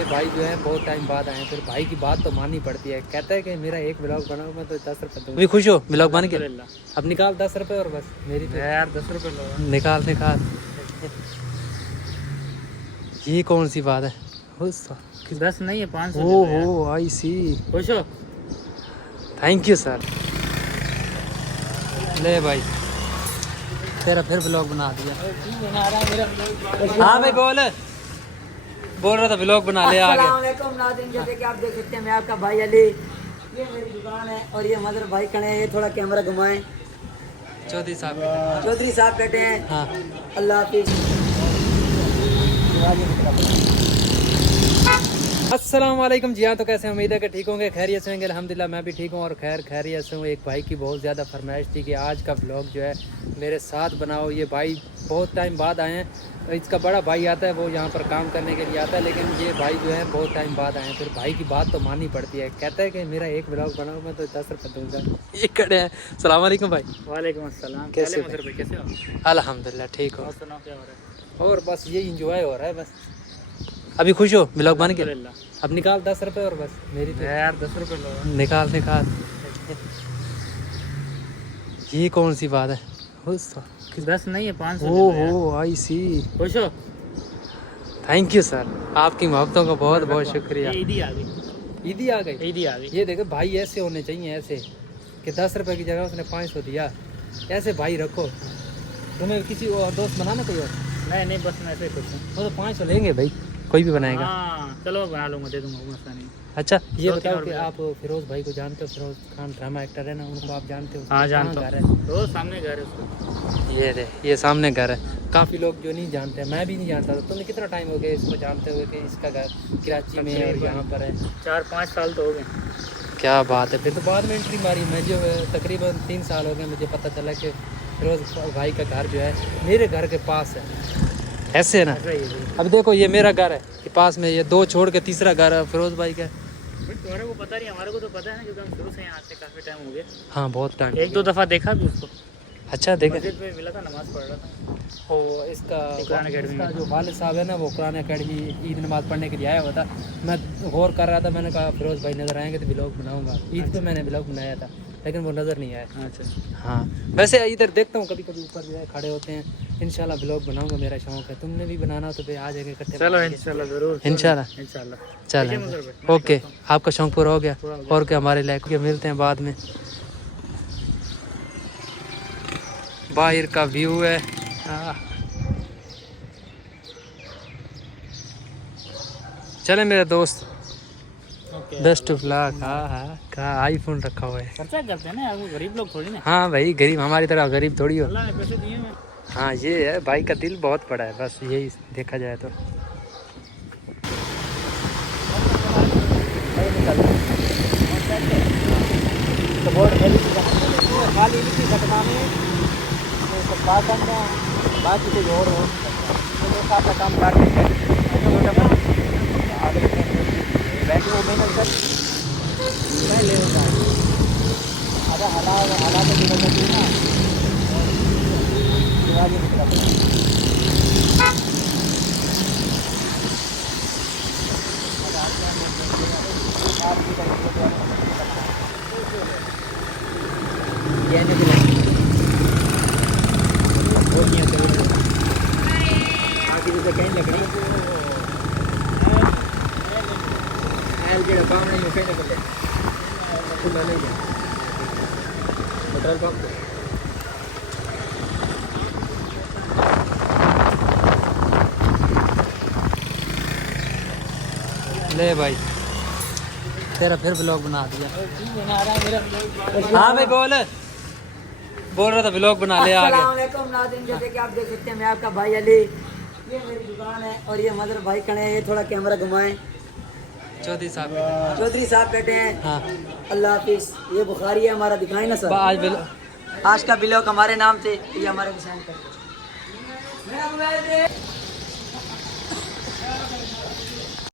ये भाई जो है बहुत टाइम बाद आए हैं, फिर भाई की बात तो माननी पड़ती है। कहता है कि मेरा एक ब्लॉग बनाओ मैं तो 10 रुपये दूँ। अभी खुश हो ब्लॉग बन के? अब निकाल 10 रुपये और बस मेरी तो यार 10 रुपये लो। निकाल निकाल। ये कौन सी बात है? 10 नहीं है 500। ओहो आई सी। खुश हो? Thank you sir. ले भाई तेरा फिर ब्लॉग बना दिया। बना रहा है मेरा। हाँ भाई बोल रहा था ब्लॉग बना ले आगे। अस्सलामुअलैकुम नाज़रीन, जैसे कि आप देख सकते हैं मैं आपका भाई अली। ये मेरी दुकान है और ये मदर भाई खड़े हैं। ये थोड़ा कैमरा घुमाएं। चौधरी साहब चौधरी साहब बैठे हैं। हाँ अल्लाह हाफिज़। अस्सलाम वालेकुम जी। हाँ तो कैसे उम्मीद है कि ठीक होंगे, खैरियत से होंगे। अल्हम्दुलिल्लाह मैं भी ठीक हूँ और खैरियत से हूँ। एक भाई की बहुत ज़्यादा फरमाइश थी कि आज का ब्लॉग जो है मेरे साथ बनाओ। ये भाई बहुत टाइम बाद आए हैं। इसका बड़ा भाई आता है, वो यहाँ पर काम करने के लिए आता है, लेकिन ये भाई जो है बहुत टाइम बाद आए हैं, फिर भाई की बात तो माननी पड़ती है। कहता है कि मेरा एक ब्लॉग बनाओ मैं तो 10 रुपये दूँगा। ये खड़े हैं। सलाम वालेकुम भाई। वालेकुम अस्सलाम। कैसे कैसे हो? अल्हम्दुलिल्लाह ठीक हो। और सुनाओ क्या हो रहा है? और बस ये इंजॉय हो रहा है बस। अभी खुश हो ब्लॉग बन के? अल्हम्दुलिल्लाह। अब निकाल 10 रुपये और बस मेरी तो यार 10 रुपये लो। निकाल निकाल। ये कौन सी बात है? 10 नहीं है 500। ओहो आई सी। खुश हो? थैंक यू सर, आपकी मोहब्बतों का बहुत बहुत शुक्रिया। ईदी आ गई। ईदी आ गई। ईदी आ गई। ये देखो भाई ऐसे होने चाहिए, ऐसे कि 10 रुपये की जगह उसने 500 दिया। ऐसे भाई रखो। तुम्हें किसी और दोस्त बनाना कोई और? नहीं बस मैं ऐसे ही खुश हूँ। वो तो 500 लेंगे भाई, कोई भी बनाएगा। हाँ चलो बना लूँगा, दे दूँगा, मसला नहीं। अच्छा ये 2-3 बताओ और कि बता। आप फिरोज भाई को जानते हो? फिरोज खान ड्रामा एक्टर है ना, उनको आप जानते हो? हाँ कहाँ जानता घर हूँ। है? रोज सामने घर है उसको। ये सामने घर है। काफ़ी लोग जो नहीं जानते, मैं भी नहीं जानता था। तुम्हें कितना टाइम हो गया इसको जानते हुए कि इसका घर कराची में है और यहाँ पर है? 4-5 साल तो हो गए। क्या बात है। फिर तो बाद में एंट्री मारी। मैं जो है तकरीबन 3 साल हो गए, मुझे पता चला कि फिरोज भाई का घर जो है मेरे घर के पास है। ऐसे है ना? ऐसा ही है जी। अब देखो ये मेरा घर है, ये पास में, ये 2 छोड़ के तीसरा घर है फिरोज भाई का। बट तुम्हारे को पता नहीं, हमारे को तो पता है ना, क्योंकि हम शुरू से यहाँ आते काफ़ी टाइम हो गया। हाँ बहुत टाइम। 1-2 दफ़ा देखा भी उसको। अच्छा देखे। मस्जिद पे मिला था, नमाज़ पढ़ रहा था। वो इसका कुरान अकेडमी इसका में। जो वालिद साहब है ना, वो कुरान अकेडमी ईद नमाज़ पढ़ने के लिए आया हुआ था। मैं गौर कर रहा था, मैंने कहा फिरोज भाई नज़र आएंगे तो ब्लॉग बनाऊंगा। ईद पे मैंने ब्लॉग बनाया था लेकिन वो नज़र नहीं आया। अच्छा हाँ वैसे इधर देखता हूँ कभी कभी, ऊपर जो है खड़े होते हैं। इंशाल्लाह ब्लॉग बनाऊंगा, मेरा शौक है। तुमने भी बनाना हो तो फिर आ जाएंगे इकट्ठे। चलो इंशाल्लाह ज़रूर। इंशाल्लाह इंशाल्लाह। चलो ओके। आपका शौक पूरा हो गया और क्या हमारे लायक के मिलते हैं बाद में। बाहर का व्यू है। चले मेरे दोस्त, बेस्ट ऑफ लक। हाँ कहा आईफोन रखा हुआ है। खर्चा करते हैं ना यार, वो गरीब लोग थोड़ी ना। हाँ भाई गरीब, हमारी तरह गरीब थोड़ी हो। अल्लाह ने पैसे दिए हैं। हाँ ये है, भाई का दिल बहुत बड़ा है, बस यही देखा जाए तो। बाकी तो जोड़ काम कर पेट्रोल पंप ले भाई तेरा फिर ब्लॉग बना दिया। बना रहा है मेरा। हाँ भाई बोल रहा था ब्लॉग बना ले आगे। अस्सलामुअलैकुम नाज़रीन, जैसे कि आप देख सकते हैं मैं आपका भाई अली। ये मेरी दुकान है और ये मदर भाई खड़े हैं। ये थोड़ा कैमरा घुमाएं। चौधरी साहब चौधरी साहब बैठे हैं। हाँ अल्लाह हाफिज़। ये बुखारी है हमारा, दिखाएं ना सर। आज आज का ब्लॉग हमारे नाम से, ये हमारे निशान कर।